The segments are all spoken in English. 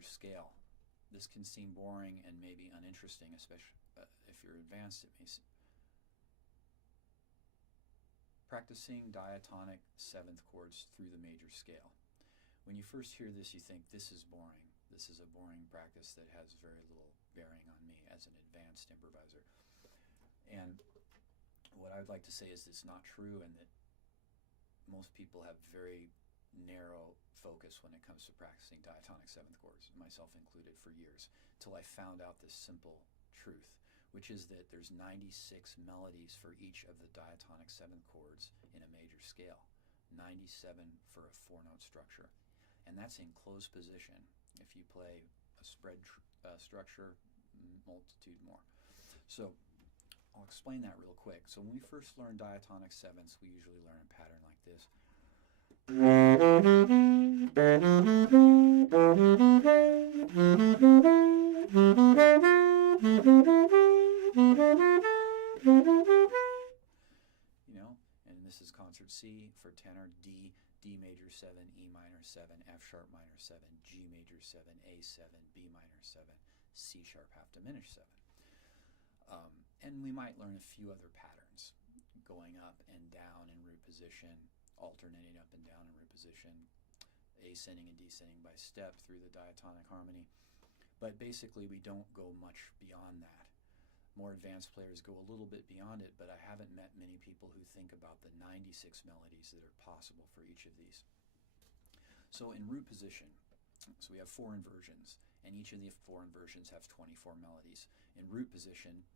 major scale. This can seem boring and maybe uninteresting, especially if you're advanced. It may practicing diatonic seventh chords through the major scale. When you first hear this, you think, this is boring. This is a boring practice that has very little bearing on me as an advanced improviser. And what I would like to say is it's not true, and that most people have very narrow focus when it comes to practicing diatonic seventh chords, myself included, for years, till I found out this simple truth, which is that there's 96 melodies for each of the diatonic seventh chords in a major scale, 97 for a four-note structure. And that's in closed position. If you play a spread structure, multitude more. So I'll explain that real quick. So when we first learn diatonic sevenths, we usually learn a pattern like this. You know, and this is concert C for tenor, D, D major 7, E minor 7, F sharp minor 7, G major 7, A7, B minor 7, C sharp half diminished 7. And we might learn a few other patterns, going up and down in root position, alternating up and down in root position, ascending and descending by step through the diatonic harmony. But basically we don't go much beyond that. More advanced players go a little bit beyond it, but I haven't met many people who think about the 96 melodies that are possible for each of these. So in root position, so we have 4 inversions, and each of the 4 inversions have 24 melodies. In root position,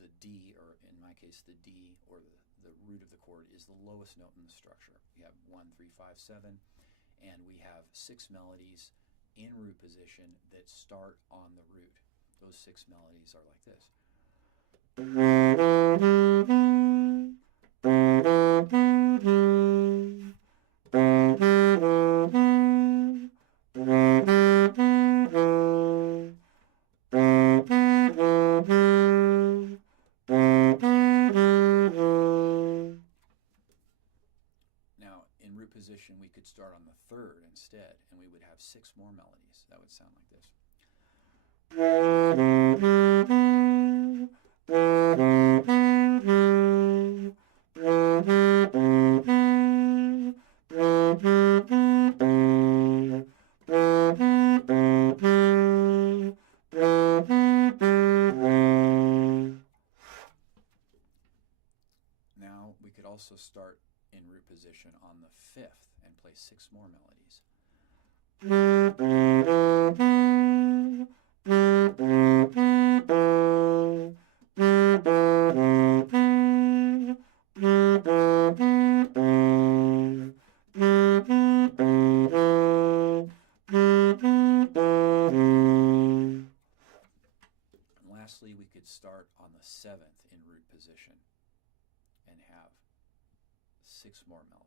the D, or in my case the D, or the root of the chord, is the lowest note in the structure. We have 1, 3, 5, 7, and we have 6 melodies in root position that start on the root. Those 6 melodies are like this. Now, in root position, we could start on the third instead, and we would have 6 more melodies. That would sound like this. Now, we could also start in root position on the 5th and play 6 more melodies. And lastly, we could start on the 7th in root position and have 6 more melodies.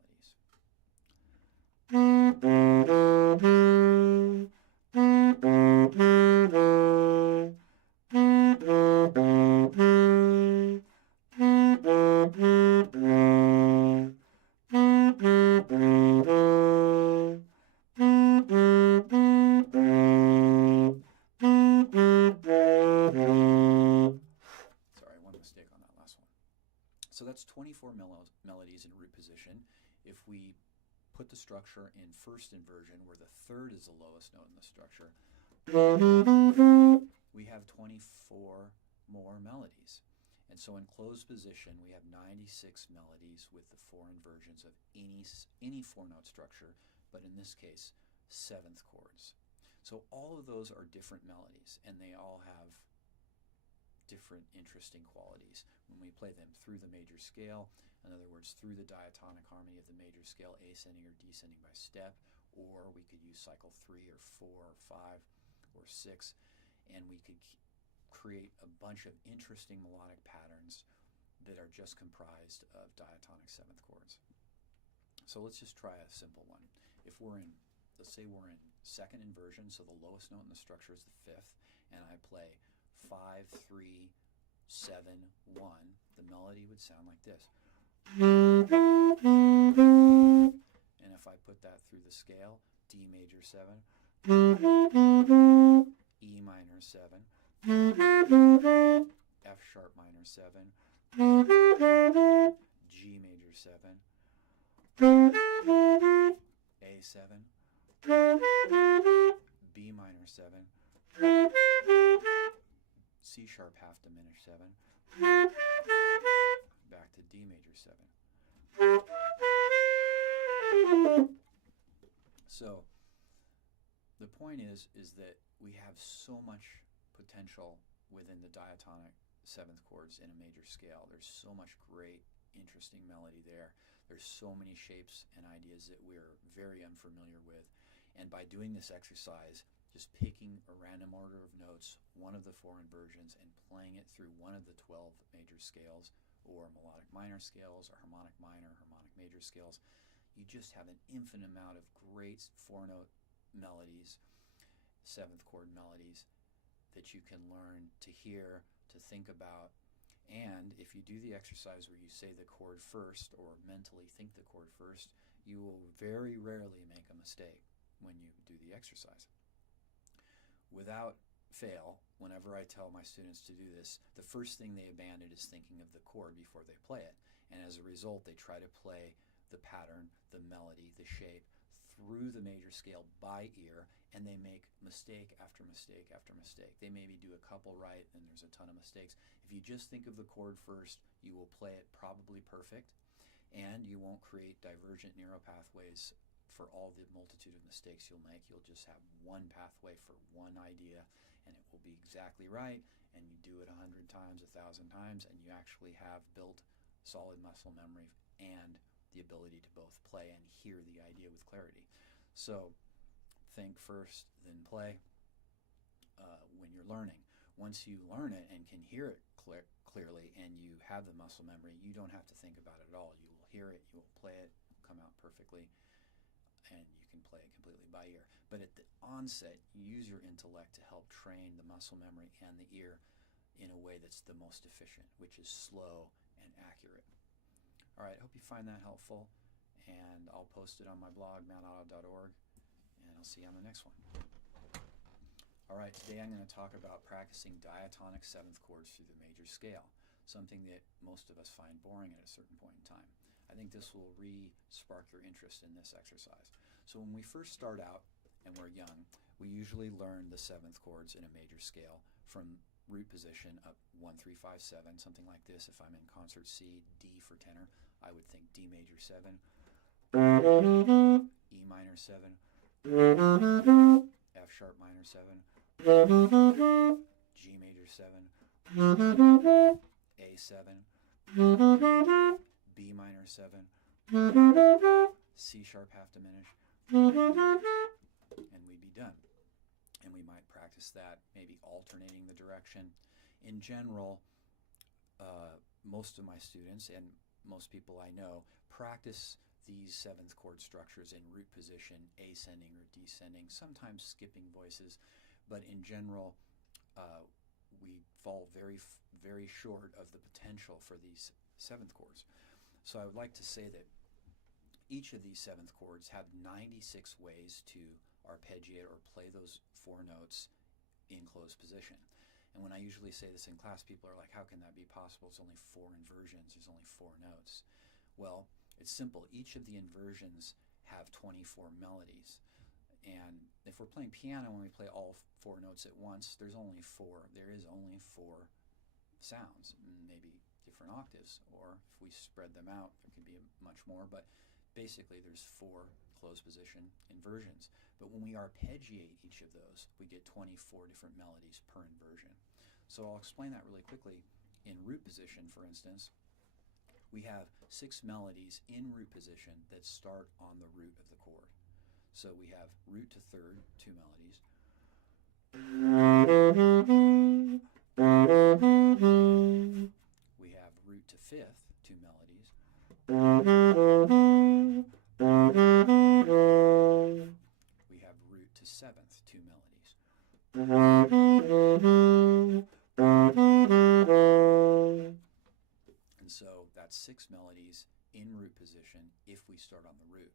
Sorry, one mistake on that last one. So that's 24 melodies in root position. If we put the structure in first inversion, where the third is the lowest note in the structure, we have 24 more melodies. And so in closed position, we have 96 melodies with the 4 inversions of any 4-note structure, but in this case, 7th chords. So all of those are different melodies, and they all have different interesting qualities when we play them through the major scale. In other words, through the diatonic harmony of the major scale, ascending or descending by step, or we could use cycle 3 or 4 or 5 or 6, and we could create a bunch of interesting melodic patterns that are just comprised of diatonic 7th chords. So let's just try a simple one. If we're in, let's say we're in second inversion, so the lowest note in the structure is the 5th, and I play 5, 3, 7, 1, the melody would sound like this. And if I put that through the scale, D major 7, 7, F sharp minor 7, G major 7, A7, B minor 7, C sharp half diminished 7, back to D major 7. So the point is that we have so much potential within the diatonic seventh chords in a major scale. There's so much great, interesting melody there. There's so many shapes and ideas that we're very unfamiliar with. And by doing this exercise, just picking a random order of notes, one of the 4 inversions, and playing it through one of the 12 major scales, or melodic minor scales, or harmonic minor, harmonic major scales, you just have an infinite amount of great 4-note melodies, 7th chord melodies that you can learn to hear, to think about. And if you do the exercise where you say the chord first or mentally think the chord first, you will very rarely make a mistake when you do the exercise. Without fail, whenever I tell my students to do this, the first thing they abandon is thinking of the chord before they play it. And as a result, they try to play the pattern, the melody, the shape through the major scale by ear, and they make mistake after mistake after mistake. They maybe do a couple right, and there's a ton of mistakes. If you just think of the chord first, you will play it probably perfect, and you won't create divergent neuropathways for all the multitude of mistakes you'll make. You'll just have one pathway for one idea, and it will be exactly right, and you do it 100 times, 1,000 times, and you actually have built solid muscle memory and the ability to both play and hear the idea with clarity. So think first, then play when you're learning. Once you learn it and can hear it clearly and you have the muscle memory, you don't have to think about it at all. You will hear it, you will play it, it will come out perfectly, and you can play it completely by ear. But at the onset, use your intellect to help train the muscle memory and the ear in a way that's the most efficient, which is slow and accurate. All right, I hope you find that helpful, and I'll post it on my blog, mountotto.org, and I'll see you on the next one. All right, today I'm going to talk about practicing diatonic 7th chords through the major scale, something that most of us find boring at a certain point in time. I think this will re-spark your interest in this exercise. So when we first start out and we're young, we usually learn the 7th chords in a major scale from root position up 1, 3, 5, 7, something like this. If I'm in concert C, D for tenor, I would think D major 7, E minor 7, F sharp minor 7, G major 7, A7, B minor 7, C sharp half diminished, and we'd be done. And we might practice that, maybe alternating the direction. In general, most of my students and most people I know practice these 7th chord structures in root position, ascending or descending, sometimes skipping voices, but in general, we fall very short of the potential for these 7th chords. So I would like to say that each of these 7th chords have 96 ways to arpeggiate or play those 4 notes in closed position. And when I usually say this in class, people are like, how can that be possible? It's only 4 inversions, there's only 4 notes. Well, it's simple. Each of the inversions have 24 melodies. And if we're playing piano and we play all 4 notes at once, there is only 4 sounds, maybe different octaves, or if we spread them out, there could be much more, but basically there's 4 closed position inversions. But when we arpeggiate each of those, we get 24 different melodies per inversion. So I'll explain that really quickly. In root position, for instance, we have 6 melodies in root position that start on the root of the chord. So we have root to third, 2 melodies. We have root to fifth, 2 melodies. We have root to 7th, 2 melodies. And so that's 6 melodies in root position if we start on the root.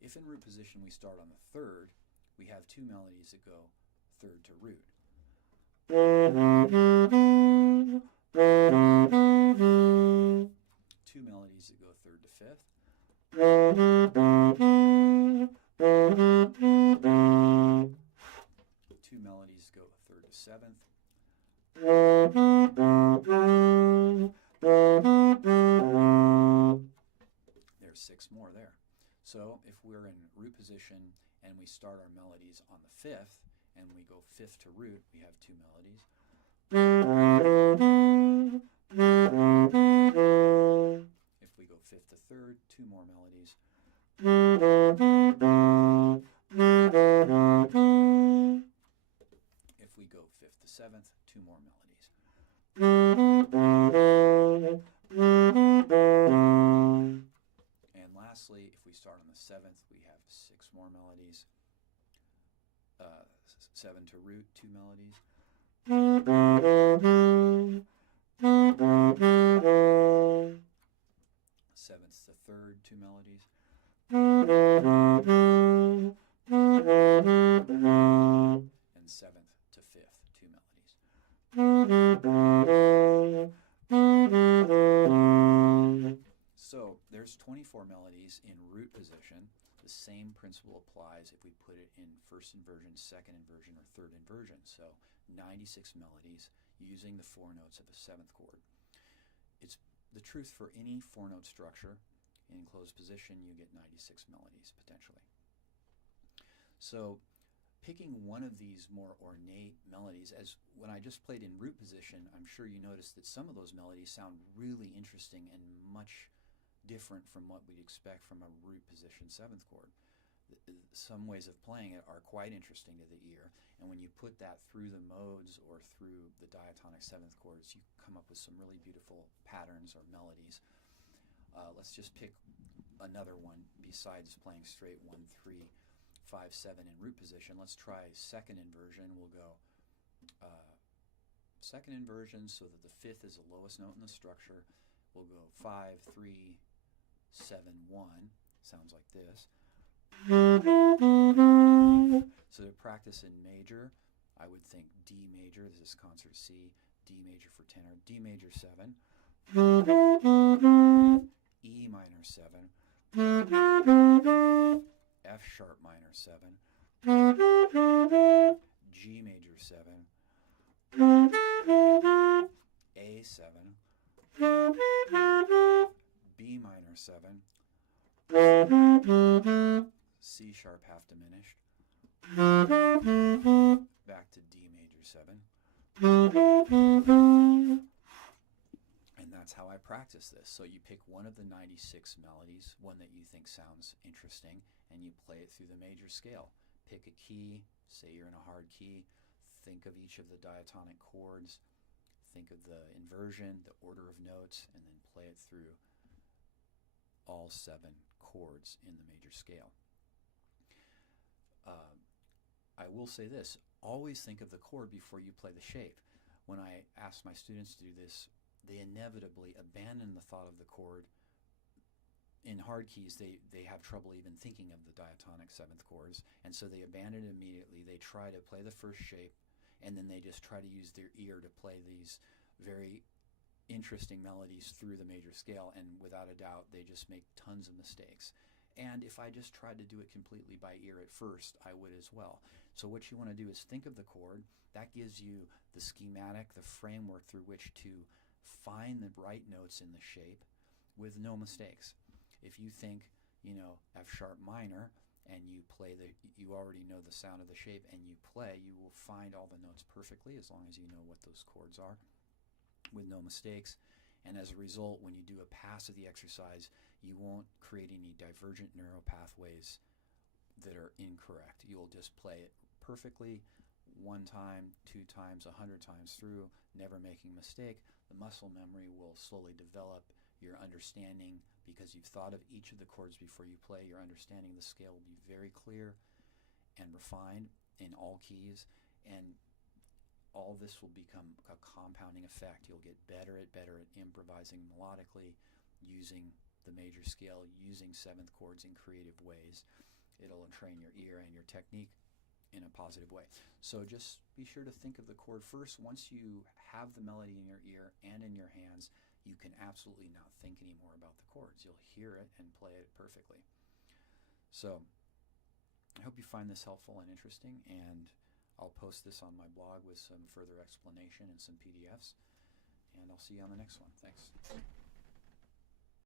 If in root position we start on the third, we have 2 melodies that go third to root. Two melodies that go third to fifth. Two melodies go third to seventh. There's six more there. So if we're in root position and we start our melodies on the fifth and we go fifth to root, we have two melodies. If we go fifth to third, two more melodies. If we go fifth to seventh, two more melodies. And lastly, if we start on the seventh, we have six more melodies. Seven to root, two melodies. Seventh to third, two melodies. And seventh to fifth, two melodies. So there's 24 melodies in root position. The same principle applies if we put it in first inversion, second inversion, or third inversion. So 96 melodies using the four notes of the seventh chord. It's the truth for any four-note structure. In closed position, you get 96 melodies potentially. So picking one of these more ornate melodies, as when I just played in root position, I'm sure you noticed that some of those melodies sound really interesting and much different from what we'd expect from a root position seventh chord. Some ways of playing it are quite interesting to the ear, and when you put that through the modes or through the diatonic seventh chords, you come up with some really beautiful patterns or melodies. Let's just pick another one besides playing straight 1, 3, 5, 7 in root position. Let's try second inversion. We'll go second inversion so that the fifth is the lowest note in the structure. We'll go 5, 3, 7, 1. Sounds like this. So to practice in major, I would think D major. This is concert C. D major for tenor. D major 7. E minor 7. F sharp minor 7. G major 7. A 7. B minor 7. C sharp half diminished. Back to D major 7. And that's how I practice this. So you pick one of the 96 melodies, one that you think sounds interesting, and you play it through the major scale. Pick a key, say you're in a hard key, think of each of the diatonic chords, think of the inversion, the order of notes, and then play it through all 7 chords in the major scale. I will say this, always think of the chord before you play the shape. When I ask my students to do this, they inevitably abandon the thought of the chord. In hard keys, they have trouble even thinking of the diatonic seventh chords, and so they abandon it immediately. They try to play the first shape, and then they just try to use their ear to play these very interesting melodies through the major scale, and without a doubt, they just make tons of mistakes. And if I just tried to do it completely by ear at first, I would as well. So what you want to do is think of the chord. That gives you the schematic, the framework through which to find the right notes in the shape with no mistakes. If you think, F sharp minor, and you already know the sound of the shape, and you play, you will find all the notes perfectly as long as you know what those chords are with no mistakes. And as a result, when you do a pass of the exercise, you won't create any divergent neural pathways that are incorrect. You'll just play it perfectly 1 time, 2 times, 100 times through, never making a mistake. The muscle memory will slowly develop. Your understanding, because you've thought of each of the chords before you play, your understanding of the scale will be very clear and refined in all keys, and all this will become a compounding effect. You'll get better at improvising melodically, using the major scale, using seventh chords in creative ways. It'll train your ear and your technique, in a positive way. So just be sure to think of the chord first. Once you have the melody in your ear and in your hands, you can absolutely not think anymore about the chords. You'll hear it and play it perfectly. So I hope you find this helpful and interesting, and I'll post this on my blog with some further explanation and some PDFs, and I'll see you on the next one. Thanks.